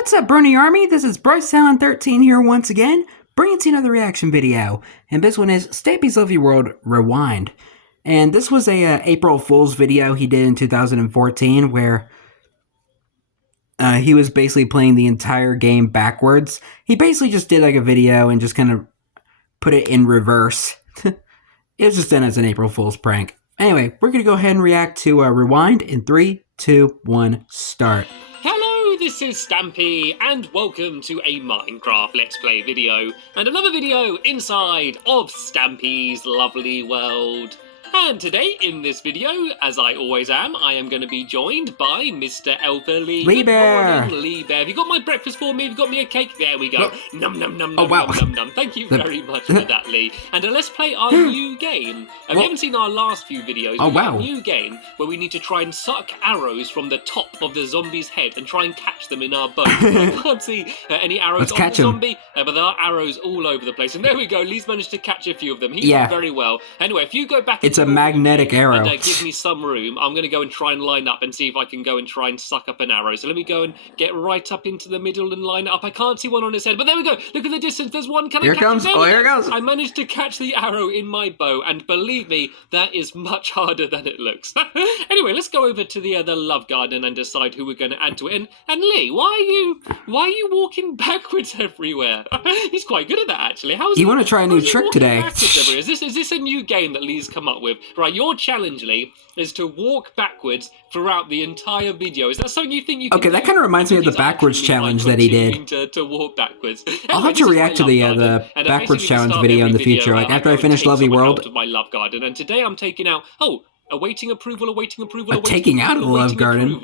What's up, Bernie Army? This is BryceAllen13 here once again, bringing to you another reaction video. And this one is Stampy's Lovely World Rewind. And this was a April Fool's video he did in 2014 where he was basically playing the entire game backwards. He basically just did like a video and just kind of put it in reverse. It was just done as an April Fool's prank. Anyway, we're going to go ahead and react to Rewind in 3, 2, 1, start. Hello, this is Stampy, and welcome to a Minecraft Let's Play video, and another video inside of Stampy's Lovely World. And today, in this video, as I always am, I am going to be joined by Mr. Elferly. Lee Bear! Lee Bear. Have you got my breakfast for me? Have you got me a cake? There we go. Num num num Oh, num wow. num num num. Thank you very much for that, Lee. And let's play our new game. If you haven't seen our last few videos, we have a new game where we need to try and suck arrows from the top of the zombie's head and try and catch them in our boat. I can't see any arrows on the zombie, but there are arrows all over the place. And there we go. Lee's managed to catch a few of them. He's done very well. Anyway, if you go back... It's a magnetic arrow. And give me some room. I'm going to go and try and line up and see if I can go and try and suck up an arrow. So let me go and get right up into the middle and line it up. I can't see one on his head, but there we go. Look at the distance. There's one coming. Here it comes. Oh, here it goes. I managed to catch the arrow in my bow, and believe me, that is much harder than it looks. Anyway, let's go over to the love garden and decide who we're going to add to it. And Lee, why are you walking backwards everywhere? He's quite good at that, actually. How is you want to try a new trick today? Is this a new game that Lee's come up with? Right, your challenge, Lee, is to walk backwards throughout the entire video. Is that something you think you can do? That kind of reminds me of the backwards challenge that he did. To walk backwards. I'll have to react to the backwards challenge video in the future, like after I finish Lovely World. Of my love garden, and today I'm taking out. Awaiting approval, awaiting approval, taking out of the love garden.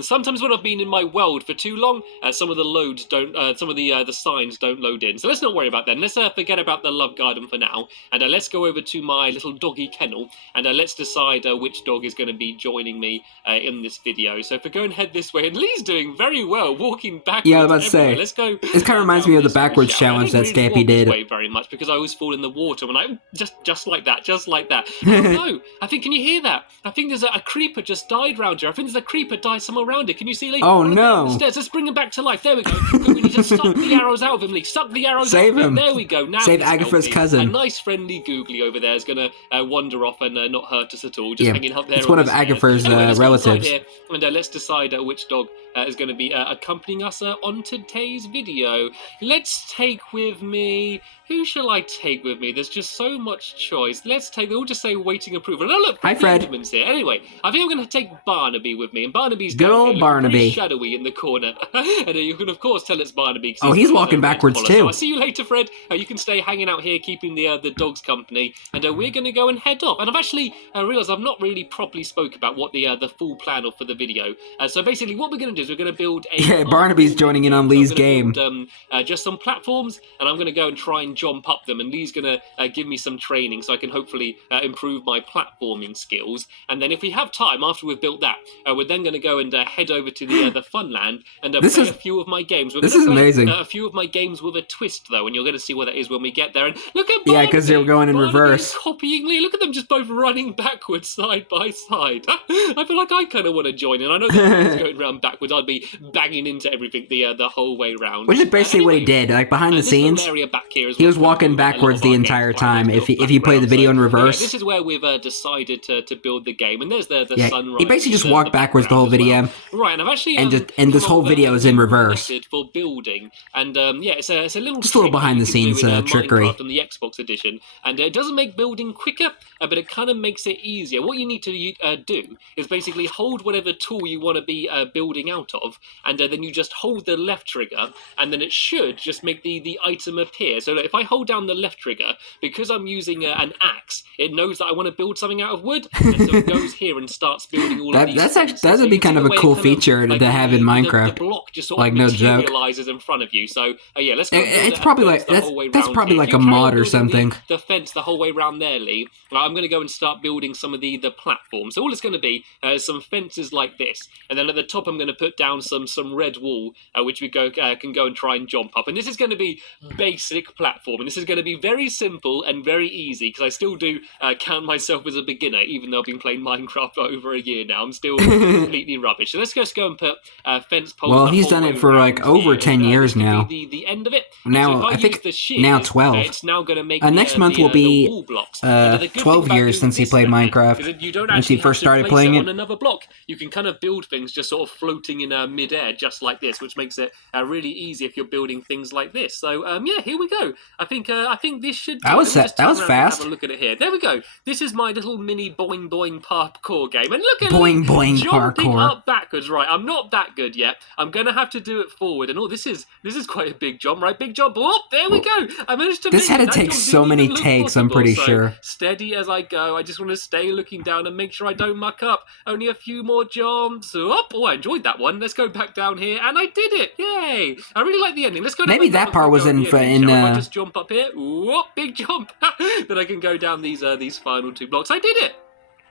Sometimes when I've been in my world for too long, some of the loads don't, some of the signs don't load in. So let's not worry about that. Let's forget about the love garden for now, and let's go over to my little doggy kennel, and let's decide which dog is going to be joining me in this video. So if we go and head this way, and Lee's doing very well, walking backwards. Yeah, I was about to say. Let's go. This kind of reminds me of the backwards challenge that Stampy did. Very much because I always fall in the water when I just like that. Oh, no, I think can you hear that? I think there's a creeper just died round here. I think there's a creeper died somewhere around it. Can you see, Lee? Oh, no. Stairs. Let's bring him back to life. There we go. We need to suck the arrows out of him, Lee. Suck the arrows out of him. There we go. Now save Agatha's cousin. A nice friendly googly over there is going to wander off and not hurt us at all. Just hanging up there. It's one of Agatha's relatives. Here, and let's decide which dog is going to be accompanying us on today's video. Let's take with me... Who shall I take with me? There's just so much choice. Let's take... They'll just say waiting approval. No, look, hi, Fred. Here. Anyway, I think I'm going to take Barnaby with me. And Barnaby's good old Barnaby. Shadowy in the corner. And you can, of course, tell it's Barnaby. Oh, he's walking backwards, too. So I'll see you later, Fred. You can stay hanging out here, keeping the dogs company. And we're going to go and head off. And I've actually realised I've not really properly spoke about what the full plan of for the video. So basically, what we're going to do is we're going to build a... Yeah, Barnaby's joining in on Lee's game. Build, just some platforms, and I'm going to go and try and jump up them. And Lee's going to give me some training so I can hopefully improve my platforming skills. And then if we have time after we've built that, we're then going to go and head over to the fun land and play a few of my games. This is amazing. A few of my games with a twist, though, and you're going to see what that is when we get there. And look at Barnaby. Yeah, because they're going in reverse. Copying Lee. Look at them just both running backwards side by side. I feel like I kind of want to join in. I know that going around backwards, I'd be banging into everything the whole way round. Which is basically what he did. Like behind the scenes, he was walking backwards the entire time. If you play the video in reverse, this is where we've decided to build the game. And there's the sunrise. He basically just walked backwards the whole video. Right, and I've actually and this whole video is in reverse. For building, and it's a little just a little behind the scenes trickery on the Xbox edition, and it doesn't make building quicker, but it kind of makes it easier. What you need to do is basically hold whatever tool you want to be building out of, and then you just hold the left trigger, and then it should just make the item appear. So if I hold down the left trigger, because I'm using an axe, it knows that I want to build something out of wood, and so it goes here and starts building all of these. That would be kind of a cool feature to have in Minecraft. The block just sort like of no joke. Materializes in front of you. So yeah, let's go. It's probably like that's probably like a mod or something. The fence the whole way around there, Lee. I'm going to go and start building some of the platforms. So all it's going to be is some fences like this, and then at the top I'm going to put down some red wall, which we can go and try and jump up. And this is going to be basic platform, and this is going to be very simple and very easy because I still do count myself as a beginner, even though I've been playing Minecraft for over a year now. I'm still completely rubbish. So let's just go and put fence poles. Well, he's done it for like over 10 years now. The end of it. Now, I think now 12. It's now going to make next month will be wall blocks. 12 years since he played Minecraft. You don't since he actually first have to started place playing it it. on another block. You can kind of build things just sort of floating in mid-air, just like this, which makes it really easy if you're building things like this. So yeah, here we go. I think this should. That was fast. Have a look at it here. There we go. This is my little mini boing boing parkour game, and look at boing boing jumping parkour up backwards. Right, I'm not that good yet. I'm gonna have to do it forward, and this is quite a big jump, right? Big jump. Oh, there we go. I managed to. This had to take so many takes. I'm pretty sure. Steady as I go. I just want to stay looking down and make sure I don't muck up. Only a few more jumps. Oh, I enjoyed that one. Let's go back down here, and I did it. Yay! I really like the ending. Let's go. Maybe that part was in. If I just jump up here. Whoop, big jump. Then I can go down these final 2 blocks. I did it.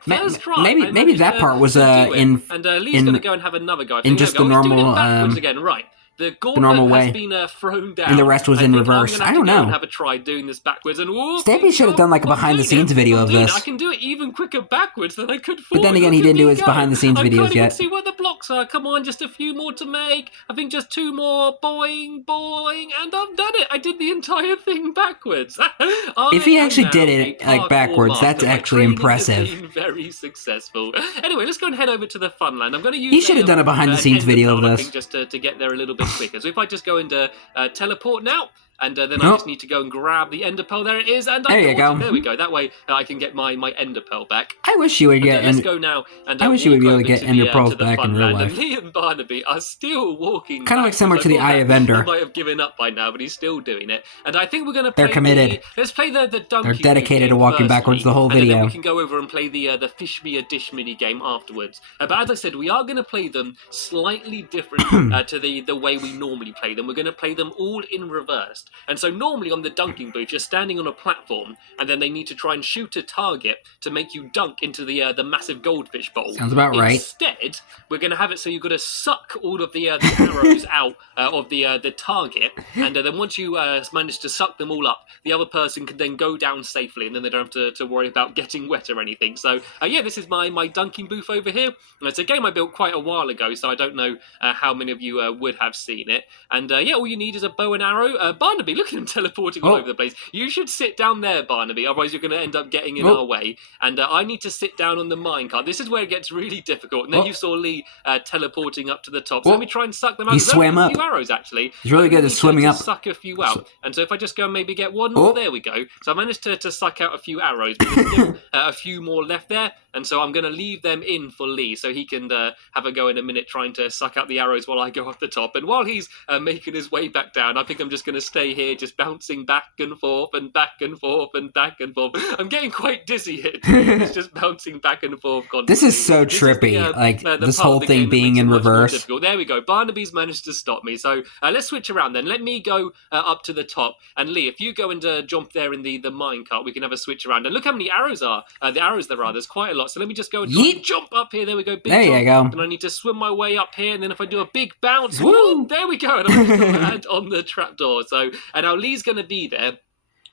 First try. Maybe that part was in. And Lee's going to go and have another go. In just the normal again, right. The normal way. has been thrown down. And the rest was in reverse. I don't know. Have a try doing this backwards. And Stampy should have done like a behind-the-scenes video of this. I can do it even quicker backwards than I could forward. But then again, he didn't do his behind-the-scenes videos yet. I can't even see where the blocks are. Come on, just a few more to make. I think just 2 more. Boing, boing. And I've done it. I did the entire thing backwards. If he actually did it like backwards, that's actually impressive. Very successful. Anyway, let's go and head over to the fun line. I'm going to use. He should have done a behind-the-scenes video of this. Just to get there a little bit quicker. So if I just go into teleport now, and then I just need to go and grab the ender pearl. There it is, and there you go. There we go. That way I can get my ender pearl back. I wish you would get. Let's go now. And I wish you would be able to get ender pearls back in real life. And Lee and Barnaby are still walking. Kind of like similar to the Eye of Ender. He might have given up by now, but he's still doing it. And I think we're going to. They're committed. Let's play the donkey. They're dedicated to walking backwards the whole video. And then we can go over and play the Fish Me a Dish mini game afterwards. But as I said, we are going to play them slightly different to the way we normally play them. We're going to play them all in reversed. And so normally on the dunking booth, you're standing on a platform, and then they need to try and shoot a target to make you dunk into the massive goldfish bowl. Sounds about right. Instead, we're going to have it so you've got to suck all of the arrows out of the target, and then once you manage to suck them all up, the other person can then go down safely, and then they don't have to worry about getting wet or anything. So yeah, this is my dunking booth over here. And it's a game I built quite a while ago, so I don't know how many of you would have seen it. And yeah, all you need is a bow and arrow. Barnaby, look at him teleporting all over the place. You should sit down there, Barnaby, otherwise you're going to end up getting in our way. And I need to sit down on the minecart. This is where it gets really difficult. And then you saw Lee teleporting up to the top. So let me try and suck them out. He swam up. A few arrows, actually. He's really good at swimming up. Suck a few out. And so if I just go and maybe get one more, there we go. So I managed to suck out a few arrows. But there's still a few more left there. And so I'm going to leave them in for Lee so he can have a go in a minute trying to suck out the arrows while I go off the top. And while he's making his way back down, I think I'm just going to stay here just bouncing back and forth and back and forth and back and forth. I'm getting quite dizzy here. It's just bouncing back and forth constantly. This is so trippy, this whole thing being in reverse. There we go. Barnaby's managed to stop me. So let's switch around then. Let me go up to the top. And Lee, if you go and jump there in the minecart, we can have a switch around. And look how many arrows there are. There's quite a lot. So let me just go and jump up here. There we go. Big there jump. You go. And I need to swim my way up here. And then if I do a big bounce, woo, there we go. And I'm just going to land on the trapdoor. So, and now Lee's going to be there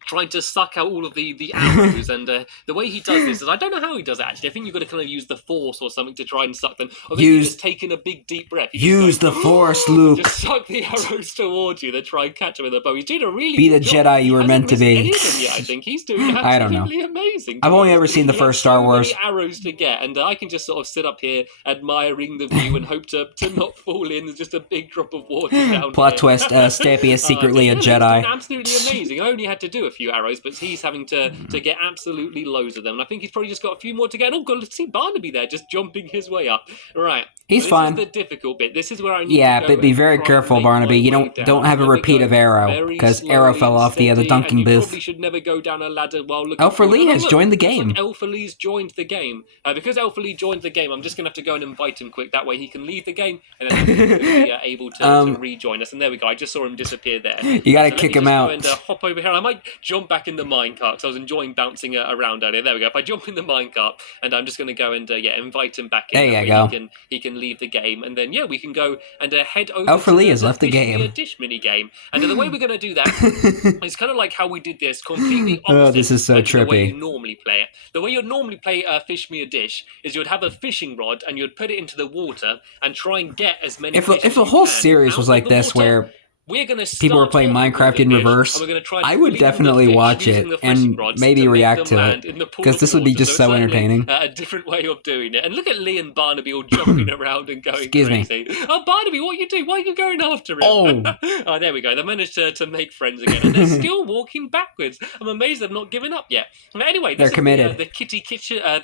trying to suck out all of the arrows, and the way he does this is, I don't know how he does it actually. I think you've got to kind of use the force or something to try and suck them. Or maybe just taking a big deep breath. Use the force, Luke. Just suck the arrows towards you, then try and catch them with a bow. He's doing a really Be the Jedi you were meant to be. I think he's doing absolutely amazing. I've only ever seen the first Star Wars. So many arrows to get, and I can just sort of sit up here admiring the view and hope to not fall in. There's just a big drop of water down Plot twist, Stampy is secretly a Jedi. Absolutely amazing. I only had to do a few arrows, but he's having to get absolutely loads of them. And I think he's probably just got a few more to get. Oh, God, let's see Barnaby there just jumping his way up. Right. He's fine. This is the difficult bit. This is where I need to go but be very careful, Barnaby. You don't have a repeat of arrow, because arrow fell off the dunking booth. You probably should never go down a ladder while looking. Alpha Lee has joined the game. Alpha Lee's joined the game. Because Alpha Lee joined the game, I'm just going to have to go and invite him quick. That way he can leave the game, and then he's going to be able to rejoin us. And there we go. I just saw him disappear there. You got to kick him out. And hop over here. I might jump back in the minecart because I was enjoying bouncing around earlier. There we go. If I jump in the minecart, and I'm just going to go and invite him back in. There you go. He can leave the game, and then we can go and head over Alpha to Lee the has left the Fish Me a game. Dish mini game. And the way we're going to do that is kind of like how we did this, completely opposite. Oh, this is so to the way you trippy. normally play it. The way you'd normally play Fish Me a Dish is you'd have a fishing rod and you'd put it into the water and try and get as many fish as If the you whole can series out was of like the this, water. where We're gonna people were playing start off Minecraft with in the fish, reverse, and we're gonna try and I would fling definitely the fish watch using it the fishing and rods maybe to make react them to land it, in the pool because of this would be water. just So so certainly, entertaining. a different way of doing it. And look at Lee and Barnaby all jumping around and going Excuse me. crazy. Oh, Barnaby, what are you doing? Why are you going after him? Oh. Oh, there we go. They managed to make friends again, and they're still walking backwards. I'm amazed they've not given up yet. But anyway, this They're committed. is the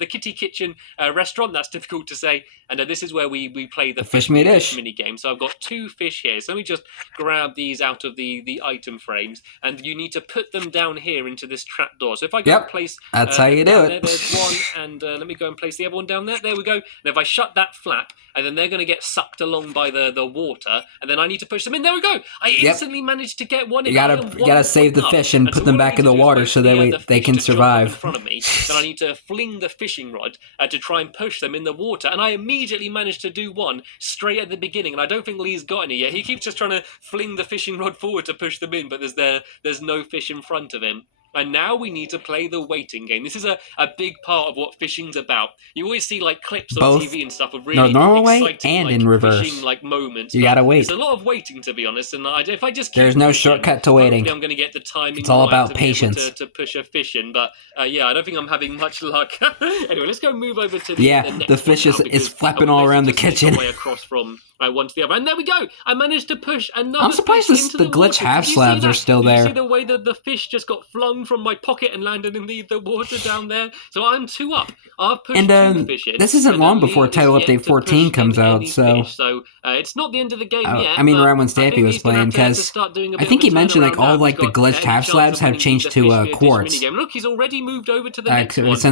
Kitty Kitchen restaurant. That's difficult to say. And this is where we play the Fish Me a Dish mini game. So I've got 2 fish here. So let me just grab these out of the item frames, and you need to put them down here into this trapdoor. So if I go and place, that's how you do it. there's one, and let me go and place the other one down there. There we go. And if I shut that flap, and then they're going to get sucked along by the water, and then I need to push them in. There we go. I instantly managed to get one in. You gotta save the fish and put them back in the water so that they can survive. In front of me, then I need to fling the fishing rod to try and push them in the water, and I immediately managed to do one straight at the beginning, and I don't think Lee's got any yet. He keeps just trying to fling the fishing rod forward to push them in, but there's no fish in front of him. And now we need to play the waiting game. This is a big part of what fishing's about. You always see like clips on TV and stuff of really normal way exciting and like, in reverse fishing like moments. You gotta wait. It's a lot of waiting, to be honest. And if I just there's no shortcut to waiting. I'm going to get the timing. It's all about to patience. To push a fish in, but I don't think I'm having much luck. Anyway, let's go move over to the next the fish one is flapping all around the kitchen. Way across from one to the other, and there we go. I managed to push another. I'm surprised fish into the glitch water. half slabs are still there. Did you see the way that the fish just got flung from my pocket and landed in the water down there? So I'm 2 up. I've pushed 2 fish in. This isn't long before Title Update 14 comes out, so it's not the end of the game yet. I mean, around when Stampy was playing, because I think he mentioned like all like the glitched half slabs have changed to quartz. Look, he's already moved over to the next one. Because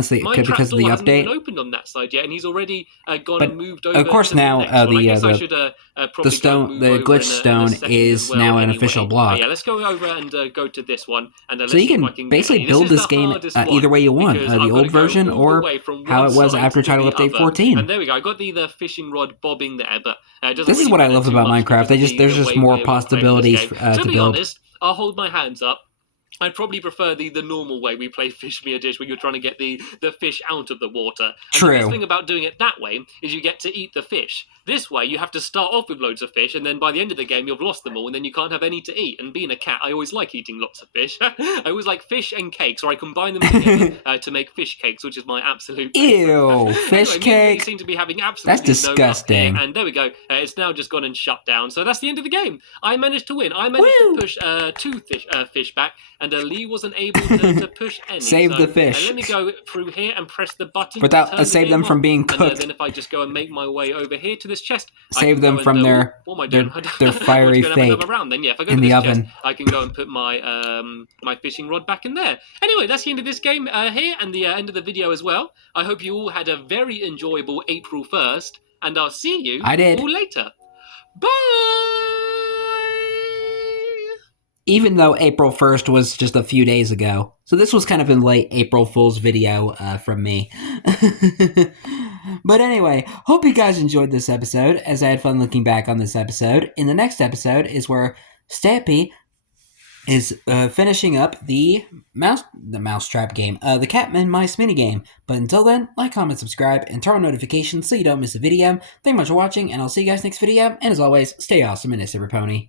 of the update. Hasn't even opened on that side yet, and he's already gone and moved over. Of course, to the now next one. I guess I should the glitch stone is now an official block. Yeah, let's go over and go to this one, and so you can basically build this game either way you want, the old version or how it was after Title Update 14. And there we go. I got the fishing rod bobbing there, but this is what I love about Minecraft. There's just more possibilities to build. Honest, I'll hold my hands up. I'd probably prefer the normal way we play Fish Me a Dish, where you're trying to get the fish out of the water. And the best thing about doing it that way is you get to eat the fish. This way, you have to start off with loads of fish, and then by the end of the game, you've lost them all, and then you can't have any to eat. And being a cat, I always like eating lots of fish. I always like fish and cakes, or I combine them together to make fish cakes, which is my absolute favorite. Ew, fish cake. Seem to be having absolutely that's disgusting. And there we go. It's now just gone and shut down. So that's the end of the game. I managed to win. I managed to push 2 fish back, and Lee wasn't able to push any. Save the fish. Let me go through here and press the button. Without save them from being cooked. And then if I just go and make my way over here to this chest, save them from their fiery fate then if I go in to the this oven. chest, I can go and put my my fishing rod back in there. Anyway, that's the end of this game here, and the end of the video as well. I hope you all had a very enjoyable April 1st, and I'll see you all later. Bye! Even though April 1st was just a few days ago. So this was kind of a late April Fool's video from me. But anyway, hope you guys enjoyed this episode, as I had fun looking back on this episode. In the next episode is where Stampy is finishing up the mousetrap game, the cat and mice minigame. But until then, like, comment, subscribe, and turn on notifications so you don't miss a video. Thank you much for watching, and I'll see you guys next video. And as always, stay awesome and it's every pony.